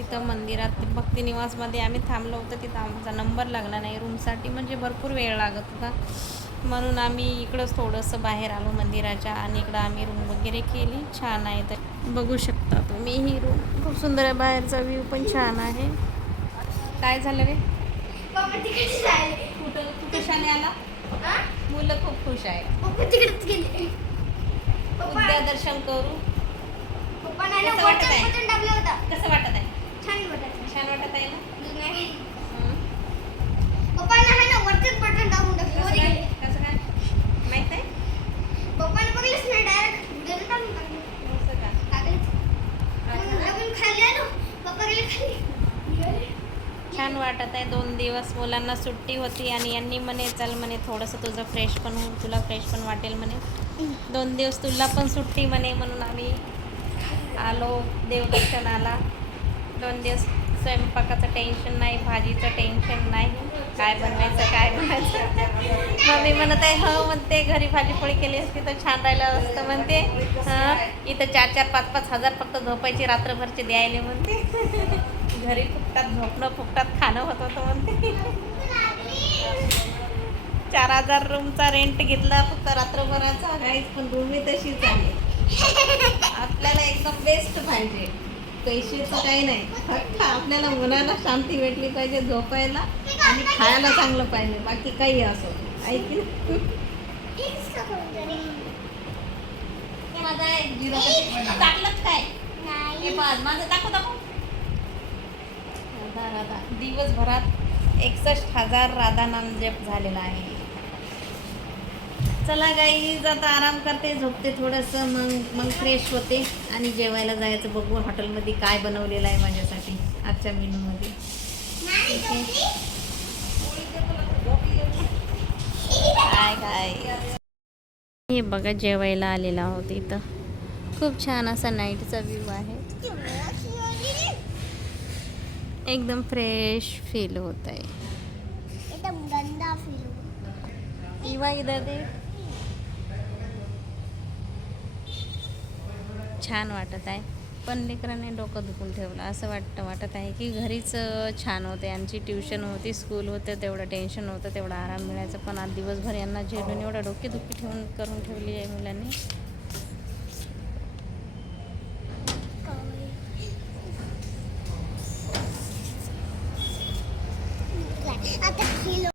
तिथं मंदिरात भक्तिनिवासमध्ये आम्ही थांबलो होतो. तिथं आमचा नंबर लागला नाही रूमसाठी, म्हणजे भरपूर वेळ लागत होता. म्हणून आम्ही इकडंच थोडंसं बाहेर आलो मंदिराच्या आणि इकडं आम्ही रूम वगैरे केली. छान आहे, तर बघू शकता तुम्ही ही रूम खूप सुंदर आहे. बाहेरचा व्ह्यू पण छान आहे. काय झालं रे? कुठं तू कशाने आला? मुलं खूप खुश आहे. उद्या दर्शन करू. कसं वाटत आहे? कसं वाटत आहे? छान वाटत आहे ना? कसं काय माहित आहे? छान वाटत आहे. 2 दिवस मुलांना सुट्टी होती आणि यांनी म्हणे चल म्हणे थोडंसं तुझं फ्रेश पण होईल, तुला फ्रेश पण वाटेल म्हणे. 2 दिवस तुला पण सुट्टी म्हणे, म्हणून आम्ही आलो देवदर्शनाला. 2 दिवस स्वयंपाकाचं टेन्शन नाही, भाजीचं टेन्शन नाही, काय बनवायचं. मम्मी म्हणत आहे हो म्हणते घरी भाजीपोळी केली असती तर छान राहिलं असतं म्हणते. इथं 4-4, 5-5 हजार फक्त झोपायची रात्रभरचे द्यायले म्हणते. घरी फुकटात झोपणं, फुकटात खाणं होत होतं म्हणते. 4,000 रूमचा रेंट घेतला फक्त रात्रभराचा. काहीच पण रूम तशीच आहे. आपल्याला एकदम बेस्ट पाहिजे, पैशाचं काही नाही, फक्त आपल्याला मनाला शांती भेटली पाहिजे, झोपायला आणि खायला चांगलं पाहिजे, बाकी काही असो. ऐकली माझा टाकलंच काय माझं दाखव राधा दिवसभरात 61,000 राधा नाम जप झालेला आहे. चला गाईज आता आराम करते, झोपते थोडंसं, मग फ्रेश होते आणि जेवायला जायचं. बघू हॉटेलमध्ये काय बनवलेलं आहे माझ्यासाठी आजच्या मेनूमध्ये. काय हे बघा जेवायला आलेला आहोत. इथं खूप छान असा नाईटचा व्ह्यू आहे. एकदम फ्रेश फील होत आहे. एकदम गंदा फील इवा इधर दे. छान वाटत आहे, पण लेकरांनी डोकं दुखून ठेवलं असं वाटत आहे की घरीच छान होते. यांची ट्युशन होती, स्कूल होतं, तेवढं टेन्शन होतं, तेवढा आराम मिळायचं. पण आज दिवसभर यांना झेलून एवढं डोकेदुखी करून ठेवली आहे मुलांनी.